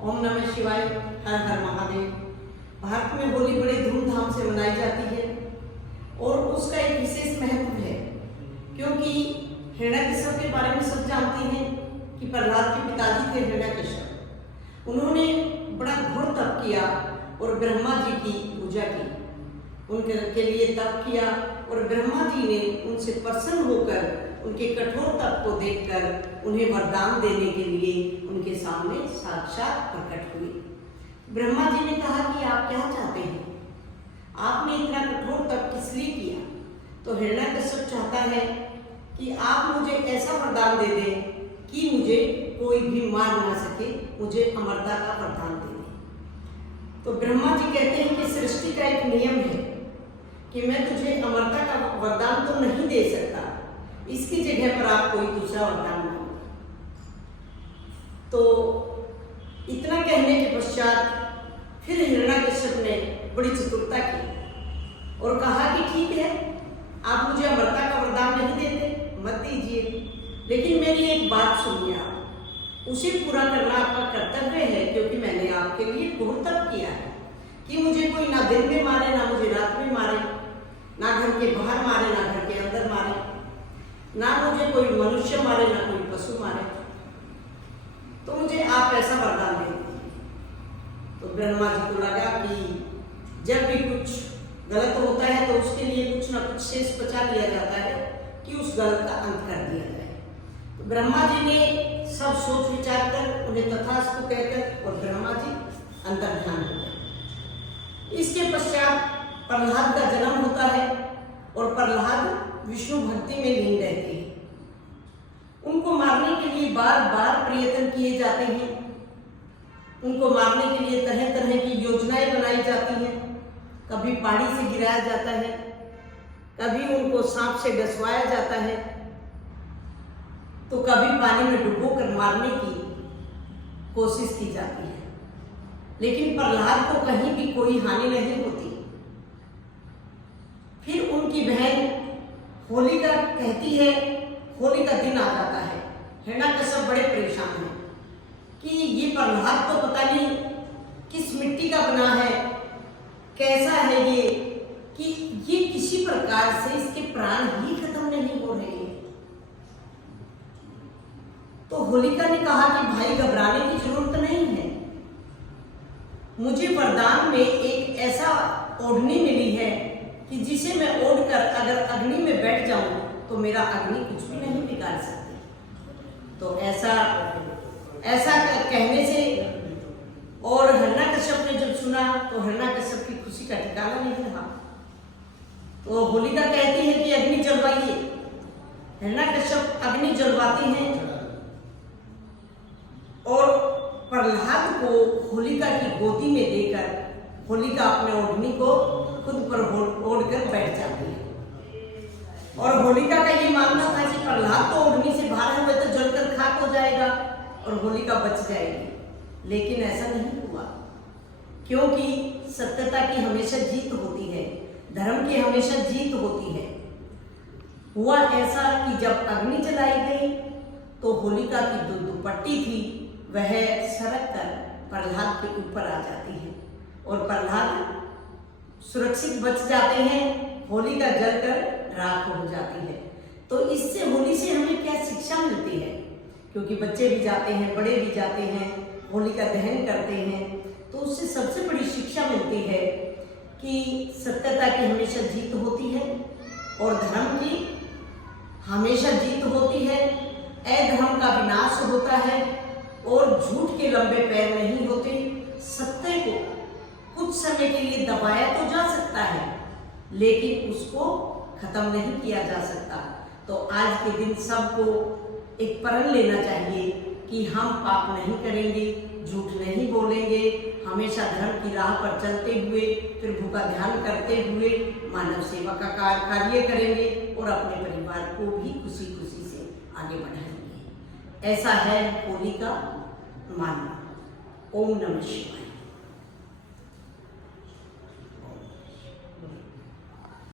ओम नमः शिवाय। हर हर महादेव। भारत में होली बड़े धूमधाम से मनाई जाती है और उसका एक विशेष महत्व है, क्योंकि हिरण्यकश्यप के बारे में सब जानते हैं कि प्रहलाद के पिताजी थे हिरण्यकश्यप। उन्होंने बड़ा घोर तप किया और ब्रह्मा जी की पूजा की, उनके लिए तप किया और ब्रह्मा जी ने उनसे प्रसन्न होकर उनके कठोर तप को देखकर उन्हें वरदान देने के लिए उनके सामने साक्षात प्रकट हुए। ब्रह्मा जी ने कहा कि आप क्या चाहते हैं, आपने इतना कठोर तप किस लिए किया? तो हिरण्यकश्यप चाहता है कि आप मुझे ऐसा वरदान दे दें कि मुझे कोई भी मार ना सके, मुझे अमरता का वरदान दे दें। तो ब्रह्मा जी कहते हैं कि सृष्टि का एक नियम है कि मैं तुझे अमरता का वरदान तो नहीं दे सकता, इसकी जगह पर आप कोई दूसरा वरदान मांगो। तो इतना कहने के पश्चात फिर हिरण्यकश्यप ने बड़ी चतुरता की और कहा कि ठीक है, आप मुझे अमरता का वरदान नहीं देते, मत दीजिए, लेकिन मेरी एक बात सुनिए, आप उसे पूरा करना आपका कर्तव्य है, क्योंकि मैंने आपके लिए घोर तप किया है कि मुझे कोई ना दिन में मारे, ना मुझे रात में मारे, ना घर के बाहर मारे, ना घर के अंदर मारे, ना मुझे कोई मनुष्य मारे, ना कोई पशु मारे। तो मुझे आप ऐसा वरदान दे दीजिए। तो ब्रह्मा जी को लगा कि जब भी कुछ गलत होता है तो उसके लिए कुछ ना कुछ शेष बचा लिया जाता है कि उस गलत का अंत कर दिया जाए। तो ब्रह्मा जी ने सब सोच विचार कर उन्हें तथास्तु कहकर और ब्रह्मा जी अंतर्ध्यान हो गए। इसके पश्चात प्रहलाद का जन्म होता है और प्रहलाद विष्णु भक्ति में लीन रहते हैं। उनको मारने के लिए बार बार प्रयत्न किए जाते हैं, उनको मारने के लिए तरह तरह की योजनाएं बनाई जाती हैं। कभी पहाड़ी से गिराया जाता है, कभी उनको सांप से डसवाया जाता है, तो कभी पानी में डुबो कर मारने की कोशिश की जाती है, लेकिन प्रहलाद को कहीं भी कोई हानि नहीं होती। फिर उनकी बहन होलिका कहती है, होली का दिन आ जाता है, हिरण्यकश्यप बड़े परेशान हैं कि ये प्रहलाद तो पता नहीं किस मिट्टी का बना है, कैसा है ये, कि ये किसी प्रकार से इसके प्राण ही खत्म नहीं हो रहे हैं। तो होलिका ने कहा कि भाई घबराने की जरूरत नहीं है, मुझे वरदान में एक ऐसा ओढ़नी मिली है कि जिसे मैं ओढ़कर अगर अग्नि में बैठ जाऊं तो मेरा अग्नि कुछ भी नहीं बिगाड़ सकती। तो ऐसा कहने से और हिरण्यकश्यप ने जब सुना तो हिरण्यकश्यप की खुशी का ठिकाना नहीं रहा। तो होलिका कहती है कि अग्नि जलवाइए। हिरण्यकश्यप अग्नि जलवाती हैं और प्रहलाद को होलिका की गोदी में देकर होलिका अपने ओढ़नी को खुद पर ओढ़कर बैठ जाती है। और होलिका का ये मानना था कि प्रहलाद तो ओढ़नी से बाहर हुए तो जलकर खाक हो जाएगा और होलिका बच जाएगी, लेकिन ऐसा नहीं हुआ, क्योंकि सत्यता की हमेशा जीत होती है, धर्म की हमेशा जीत होती है। हुआ ऐसा कि जब अग्नि जलाई गई तो होलिका की जो दुपट्टी थी वह सरक कर प्रहलाद के ऊपर आ जाती है और प्रहलाद सुरक्षित बच जाते हैं, होलिका जलकर राख हो जाती है। तो इससे होली से हमें क्या शिक्षा मिलती है? क्योंकि बच्चे भी जाते हैं, बड़े भी जाते हैं, होलिका दहन करते हैं, तो उससे सबसे बड़ी शिक्षा मिलती है कि सत्यता की हमेशा जीत होती है और धर्म की हमेशा जीत होती है। अधर्म का विनाश होता है और झूठ के लंबे पैर नहीं होते। सत्य को कुछ समय के लिए दबाया तो जा सकता है, लेकिन उसको खत्म नहीं किया जा सकता। तो आज के दिन सबको एक प्रण लेना चाहिए कि हम पाप नहीं करेंगे, झूठ नहीं बोलेंगे, हमेशा धर्म की राह पर चलते हुए प्रभु का ध्यान करते हुए मानव सेवा का कार्य करेंगे और अपने परिवार को भी खुशी खुशी से आगे बढ़ाएंगे। ऐसा है होली का मानना। ओम नमः शिवाय।